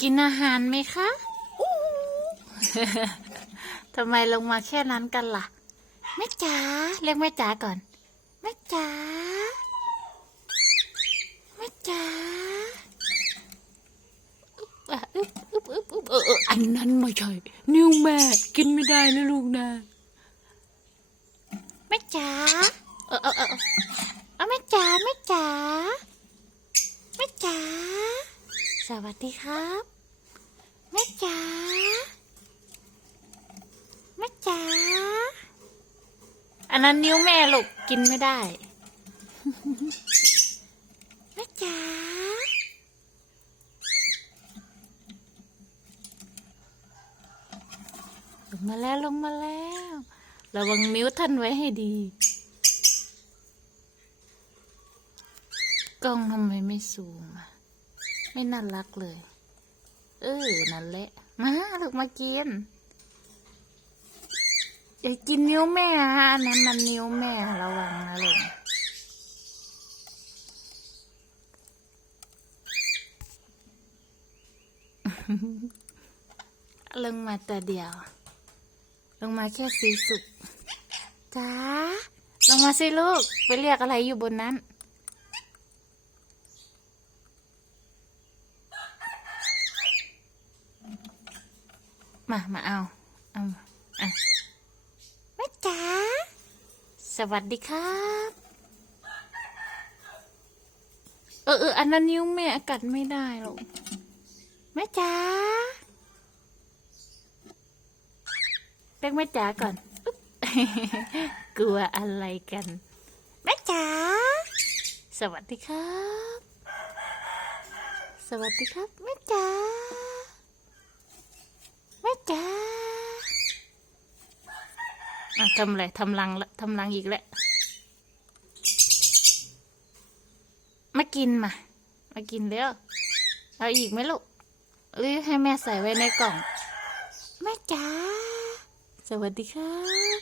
กินอาหารไหมคะอู้ทำไมลงมาแค่นั้นกันล่ะ แม่จ๋า เรียกแม่จ๋าก่อน แม่จ๋า แม่จ๋าอึ๊บอะอึ๊บอึ๊บอึ๊บอึ๊บเออเอออันนั้นไม่ใช่ นิ้วแม่ กินไม่ได้นะลูกนะ แม่จ๋า เออเออเออเออเอาแม่จ๋า แม่จ๋าแม่จ๋า สวัสดีครับแม่จ๋าแม่จ๋าอันนั้นนิ้วแม่ลูกกินไม่ได้แม่จ๋าลงมาแล้วลงมาแล้วระวังนิ้วท่านไว้ให้ดีกล้องทำไมไม่ซูมอะ ไม่น่ารักเลย เออ นั่นแหละ มาลูกมากินอย่ากินนิ้วแม่ฮะอันนั้นมันนิ้วแม่ระวังนะลูกลงมาแต่เดียว ลงมาแค่สีสุกจ้าลงมาสิลูก ไปเรียกอะไรอยู่บนนั้น มา มาเอาเอาอะแม่จ๋าสวัสดีครับ เออเอออันนั้นนิ้วแม่กัดไม่ได้หรอกแม่จ๋าเรียกแม่จ๋าก่อนอุ๊บกลัวอะไรกัน แม่จ๋าสวัสดีครับ สวัสดีครับแม่จ๋า แม่จ๋าอะทำอะไรทำรังละทำรังอีกแล้วมากินมา มากินแล้วเอาอีกไหมลูกหรือให้แม่ใส่ไว้ในกล่อง แม่จ๋าสวัสดีครับ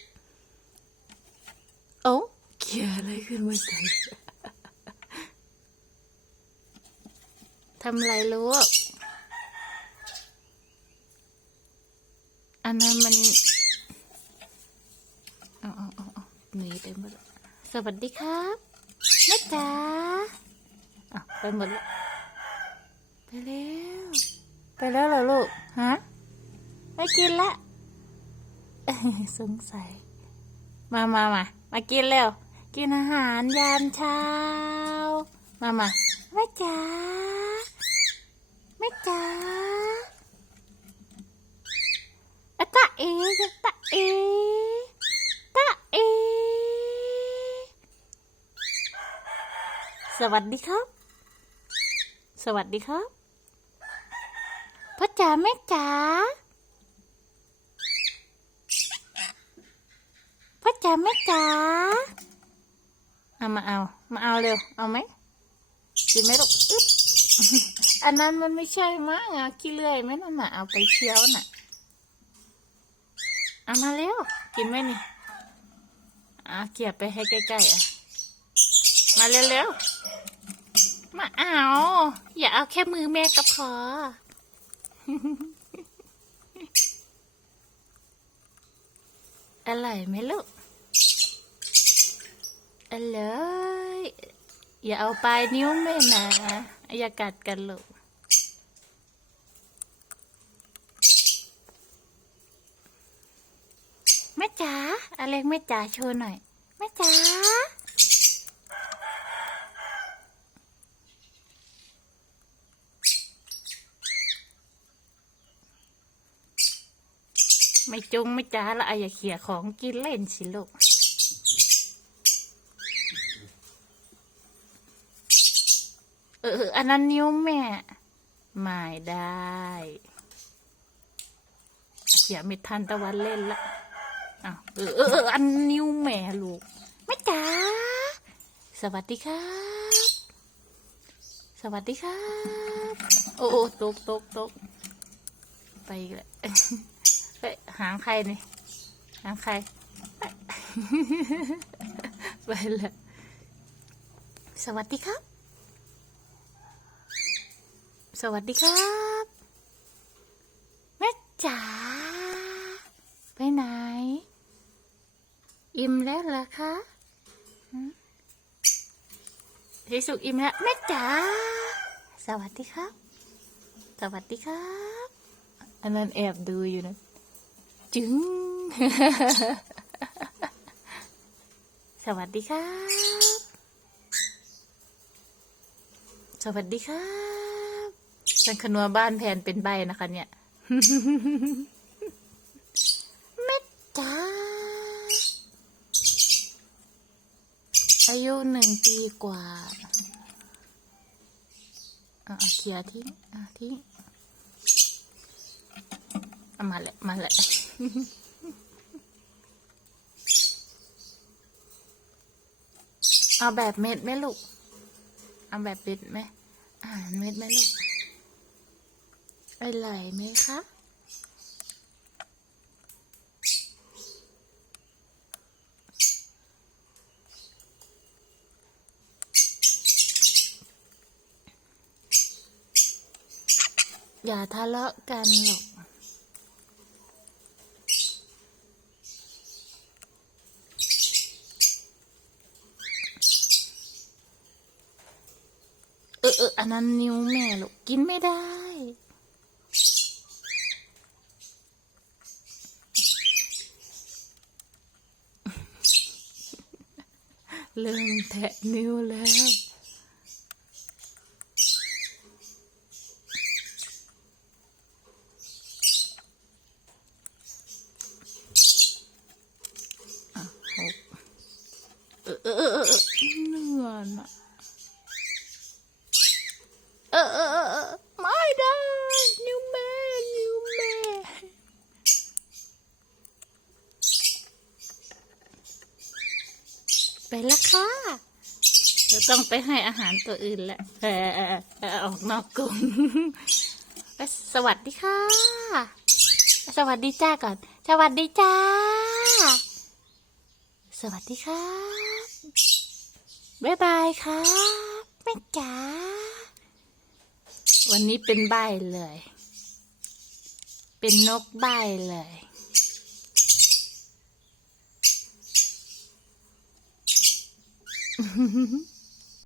โอ้เขียอะไรขึ้นมาใส่ทำอะไรลูก อันนั้นมันเอาเอาเอาเอาหนีไปหมดแล้วสวัสดีครับแม่จ๋าอะไปหมดแล้วไปแล้ว ไปแล้วเหรอลูก ฮะ ไม่กินละสงสัย มามามามากินเร็ว กินอาหารยามเช้า มามาแม่จ๋าแม่จ๋าอะตะ เอตะเอตะเอ สวัสดีครับ สวัสดีครับพ่อจ๋าแม่จ๋าพ่อจ๋าแม่จ๋าเอามาเอา มาเอาเร็ว เอาไหมกินไหมลูกอ,อันนั้นมันไม่ใช่มั้งอะขี้เลื่อยไหมนั่นน่ะ เอาไปเคี้ยวน่ะ เอามาเร็วกินไหมนี่อะเกียบไปให้ใกล้ๆอะ มาเร็วๆ มาเอา อย่าเอาแค่มือแม่ก็พอ อร่อยไหมลูกอร่อยอย่าเอาปลายนิ้วแม่นะอย่ากัดกันลูก ม่จ๋าอเล็กแม่จ๋าโชว์หน่อยแม่จ๋าไม่จุงไม่จ้าละอย่าเขี่ยของกินเล่นสิลูกเออเอออันนั้นนิ้วแม่ ไม่ได้เขี่ยไม่ทันตะวันเล่นละ อ้าวเออเอออันนิ้วแม่ลูกแม่จ๋าสวัสดีครับ สวัสดีครับ โอ้โอ้ตกตกตกไปอีกแล้วเฮ้ยหางใครนี่หางใคร ไปแล้วสวัสดีครับ สวัสดีครับ จ๋า ไปไหน อิ่ม แล้วเหรอคะหืมพี่สุกอิ่มแล้วแม่จ๋าสวัสดีครับ สวัสดีครับ อันนั้นแอบดูอยู่นะ จึงสวัสดีครับ สวัสดีครับสันขนัวบ้านแผนเป็นใบนะคะเนี่ยเม็ดจ้า อา ยุหนึ่งปีกว่าอะเอาเขียทิ้งอะทิ้งเอามาแหละ มาแหละ เอาแบบเม็ดไหมลูก เอาแบบเม็ดไหมอาหาเม็ดไหมลูกอร่อยไหมคะ อย่าทะเลาะกันหรอก เออเอออันนั้นนิ้วแม่ลูกกินไม่ได้เริ่มแทะนิ้วแล้ว อะหกเออเออเออเออเหนื่อยอะ เออเออเออเออไม่ได้นิ้วแม่นิ้วแม่ไปละค่ะเดี๋ยวต้องไปให้อาหารตัวอื่นแหละเออเออเออออกนอกกลุ่มเอ้ยสวัสดีค่ะ สวัสดีจ้าก่อน สวัสดีจ้า สวัสดีครับ บ๊ายบายครับแม่จ๋า วันนี้เป็นใบเลย เป็นนกใบเลย